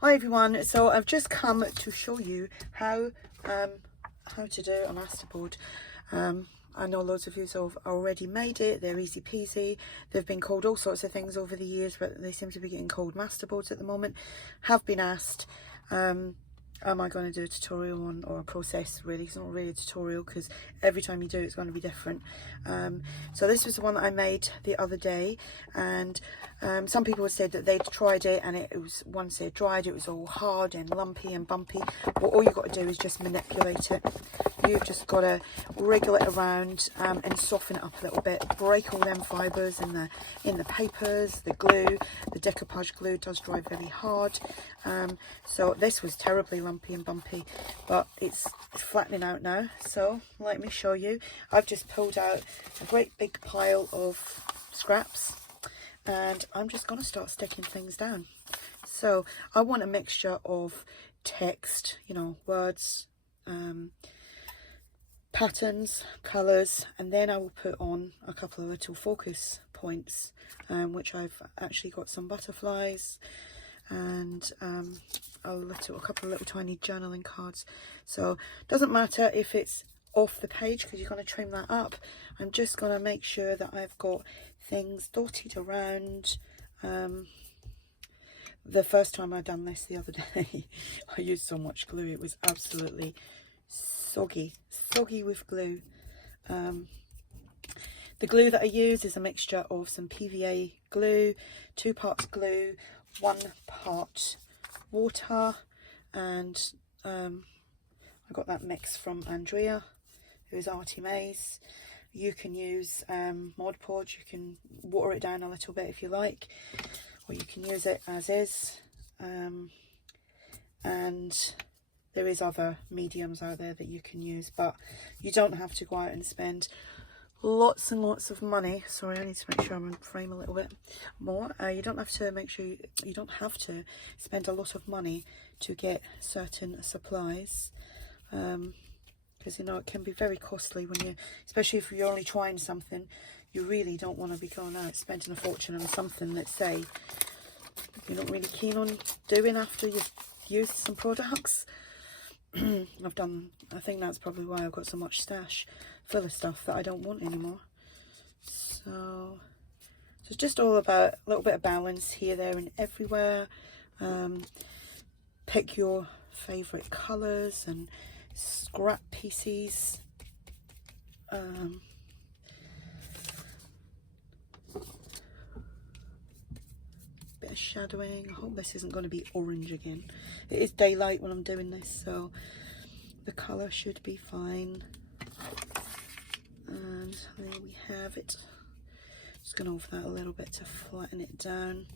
Hi everyone, so I've just come to show you how to do a masterboard. I know loads of you have already made it. They're easy peasy. They've been called all sorts of things over the years, but they seem to be getting called masterboards at the moment. Have been asked, am I going to do a tutorial on, or a process really? It's not really a tutorial because every time you do it's going to be different. So this was the one that I made the other day, and some people had said that they'd tried it and it was, once they dried, it was all hard and lumpy and bumpy. Well, all you've got to do is just manipulate it. You've just got to wriggle it around and soften it up a little bit, break all them fibres in the papers, the glue. The decoupage glue does dry very hard. So this was terribly lumpy and bumpy, but it's flattening out now. So let me show you. I've just pulled out a great big pile of scraps and I'm just going to start sticking things down. So I want a mixture of text, you know, words, patterns, colours, and then I will put on a couple of little focus points, which I've actually got some butterflies and a couple of little tiny journaling cards. So it doesn't matter if it's off the page because you're going to trim that up. I'm just going to make sure that I've got things dotted around. The first time I done this the other day, I used so much glue, it was absolutely soggy with glue. The glue that I use is a mixture of some PVA glue, 2 parts glue, 1 part water, and I got that mix from Andrea, who is ARTYmaze. You can use Mod Podge, you can water it down a little bit if you like, or you can use it as is. And there is other mediums out there that you can use, but you don't have to go out and spend lots and lots of money. Sorry, I need to make sure I'm in frame a little bit more. You don't have to spend a lot of money to get certain supplies, because you know it can be very costly when especially if you're only trying something. You really don't want to be going out spending a fortune on something that, say, you're not really keen on doing after you've used some products. I think that's probably why I've got so much stash full of stuff that I don't want anymore. So it's just all about a little bit of balance here, there and everywhere. Pick your favourite colours and scrap pieces. Bit of shadowing. I hope this isn't going to be orange again. It is daylight when I'm doing this, so the colour should be fine. And there we have it. Just going over that a little bit to flatten it down.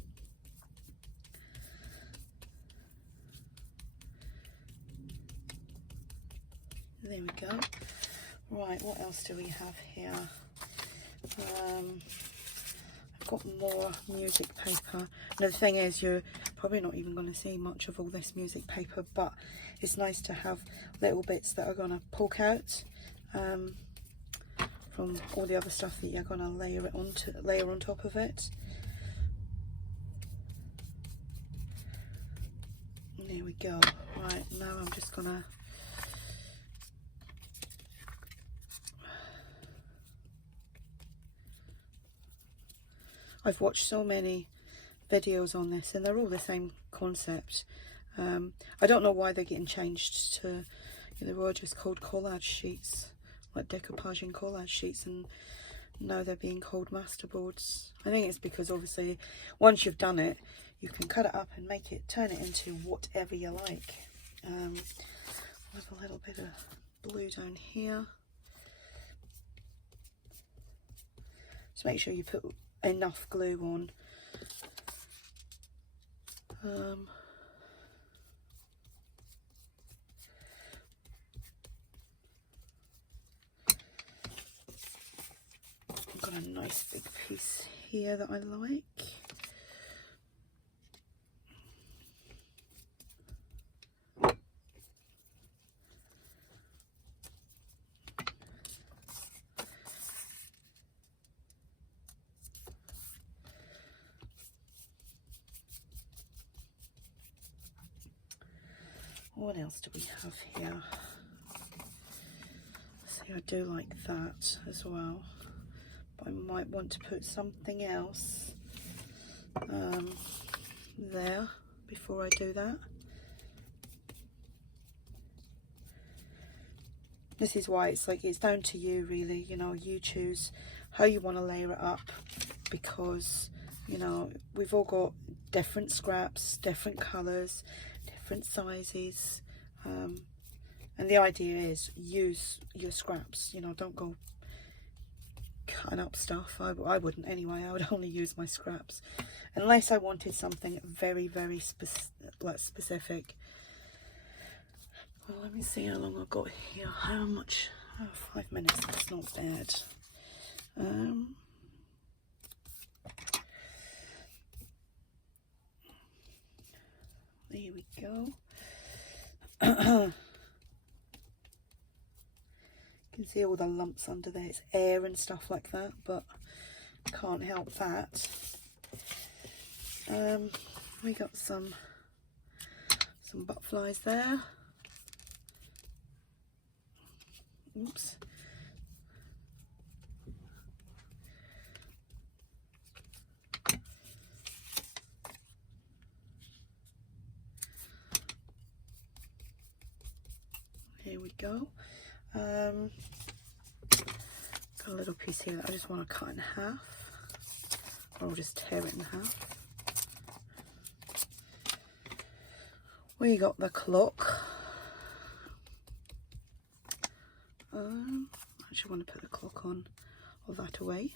There we go. Right, what else do we have here? I've got more music paper. Now the thing is, you're probably not even going to see much of all this music paper, but it's nice to have little bits that are going to poke out from all the other stuff that you're going to layer on top of it. There we go. Right, now I'm just gonna I've watched so many videos on this and they're all the same concept. I don't know why they're getting changed to, they were just called collage sheets, like decoupaging collage sheets, and now they're being called masterboards. I think it's because obviously once you've done it, you can cut it up and turn it into whatever you like. With a little bit of blue down here. Just make sure you put enough glue on. I've got a nice big piece here that I like. What else do we have here? See, I do like that as well, but I might want to put something else there before I do that. This is why it's like, it's down to you really, you know, you choose how you want to layer it up, because, you know, we've all got different scraps, different colours, different sizes, and the idea is use your scraps, you know, don't go cutting up stuff. I wouldn't anyway. I would only use my scraps unless I wanted something very, very specific. Well, let me see how long I've got here. How much? Oh, 5 minutes. That's not bad. There we go. You can see all the lumps under there. It's air and stuff like that, but can't help that. We got some butterflies there. Oops. Here we go. Got a little piece here that I just want to cut in half, or I'll just tear it in half. We got the clock. I actually want to put the clock on, or that away.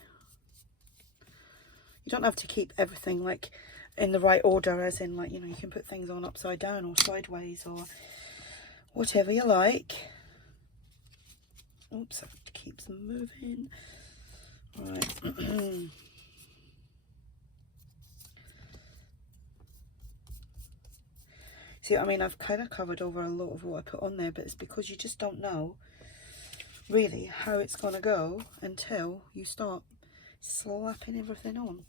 You don't have to keep everything like in the right order, as in, like, you know, you can put things on upside down or sideways or whatever you like. Oops, that keeps them moving. Right. See, I mean, I've kind of covered over a lot of what I put on there, but it's because you just don't know really how it's going to go until you start slapping everything on.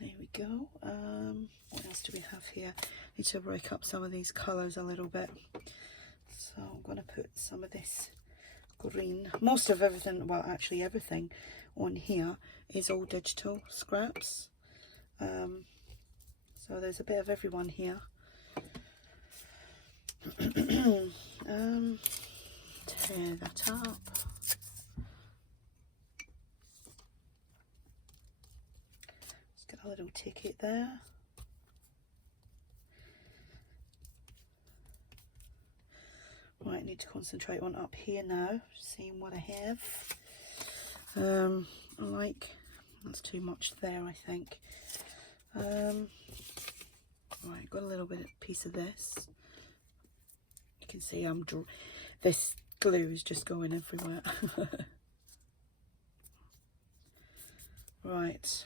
There we go. What else do we have here? Need to break up some of these colours a little bit. So I'm going to put some of this green. Most of everything, well, actually everything on here is all digital scraps. So there's a bit of everyone here. Tear that up. Just get a little ticket there. Right, I need to concentrate on up here now, seeing what I have. Like, that's too much there, I think. Right, got a little bit of piece of this. You can see this glue is just going everywhere. Right.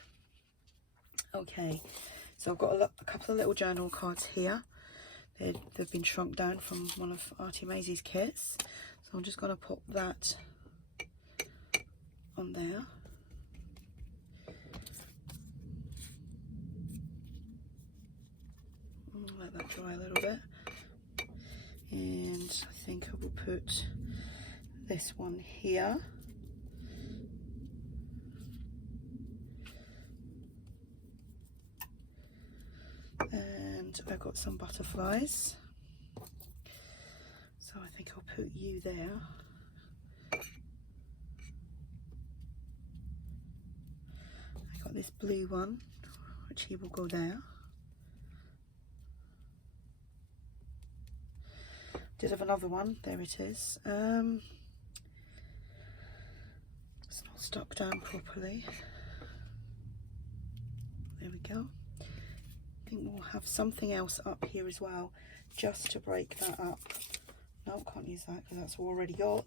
Okay, so I've got a couple of little journal cards here. They've been shrunk down from one of ARTYmaze's kits. So I'm just going to pop that on there. Let that dry a little bit. And I think I will put this one here. And I've got some butterflies, so I think I'll put you there. I got this blue one, which he will go there. Did have another one, there it is. It's not stuck down properly. There we go. I think we'll have something else up here as well, just to break that up. No, can't use that because that's already got.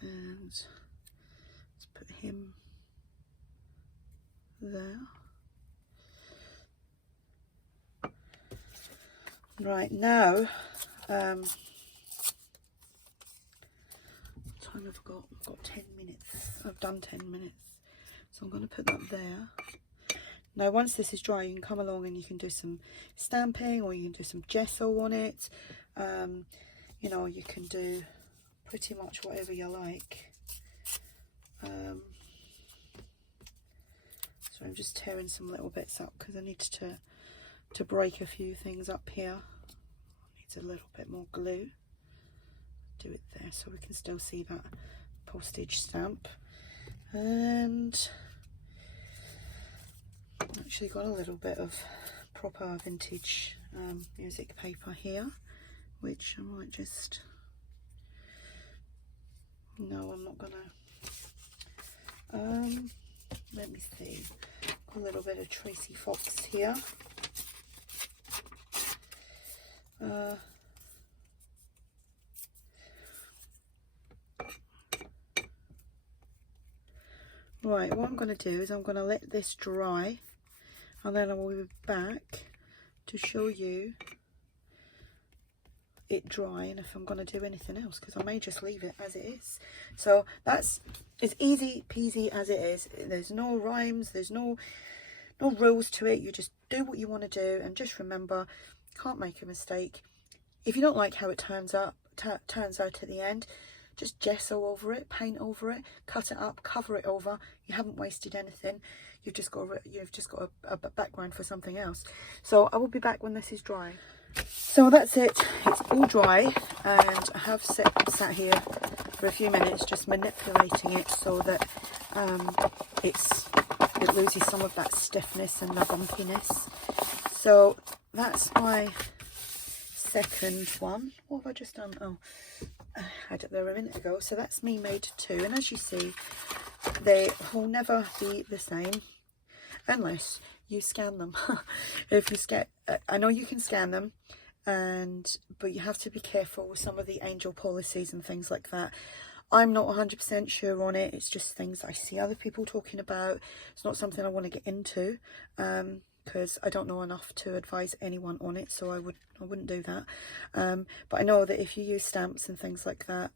And let's put him there. Right, now, time have I got? I've got 10 minutes. I've done 10 minutes. So I'm going to put that there. Now, once this is dry, you can come along and you can do some stamping, or you can do some gesso on it. You know, you can do pretty much whatever you like. So I'm just tearing some little bits up because I need to break a few things up here. Needs a little bit more glue. Do it there so we can still see that postage stamp. And actually got a little bit of proper vintage music paper here, which I might just, no, I'm not gonna, let me see, got a little bit of Tracy Fox here. Right, what I'm going to do is I'm going to let this dry, and then I will be back to show you it dry and if I'm going to do anything else, because I may just leave it as it is. So that's as easy peasy as it is. There's no rhymes, there's no rules to it. You just do what you want to do, and just remember, can't make a mistake. If you don't like how it turns out at the end, just gesso over it, paint over it, cut it up, cover it over. You haven't wasted anything. You've just got a background for something else. So I will be back when this is dry. So that's it. It's all dry, and I have sat here for a few minutes just manipulating it so that it loses some of that stiffness and the bumpiness. So that's my second one. What have I just done? Oh, I had it there a minute ago. So that's me made 2, and as you see, they will never be the same unless you scan them. If you scan, I know you can scan them, but you have to be careful with some of the angel policies and things like that. I'm not 100% sure on it. It's just things I see other people talking about. It's not something I want to get into, because I don't know enough to advise anyone on it, so I wouldn't do that. But I know that if you use stamps and things like that,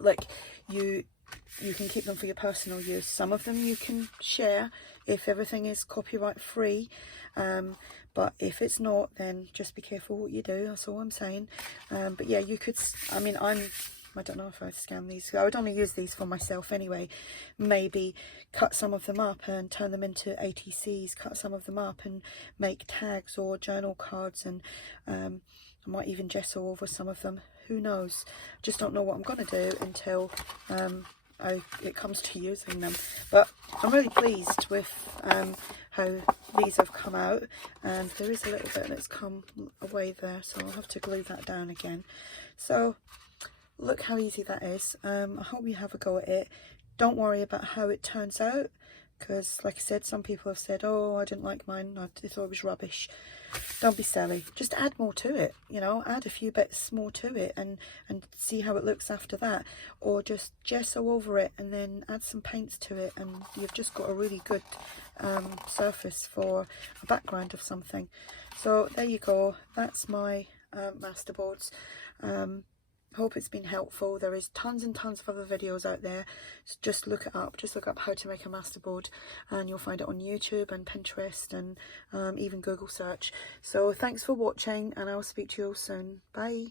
like you can keep them for your personal use. Some of them you can share if everything is copyright free, but if it's not, then just be careful what you do. That's all I'm saying. But yeah, you could, I mean, I don't know if I scan these. I would only use these for myself anyway. Maybe cut some of them up and turn them into ATCs, cut some of them up and make tags or journal cards, and I might even gesso over some of them. Who knows? Just don't know what I'm going to do until it comes to using them. But I'm really pleased with how these have come out, and there is a little bit that's come away there, so I'll have to glue that down again. So look how easy that is. I hope you have a go at it. Don't worry about how it turns out, because like I said, some people have said, oh, I didn't like mine, I thought it was rubbish. Don't be silly. Just add more to it, you know, add a few bits more to it and see how it looks after that. Or just gesso over it and then add some paints to it, and you've just got a really good surface for a background of something. So there you go. That's my masterboards. Hope it's been helpful. There is tons and tons of other videos out there. Just look it up. Just look up how to make a masterboard, and you'll find it on YouTube and Pinterest and even Google search. So thanks for watching, and I'll speak to you all soon. Bye.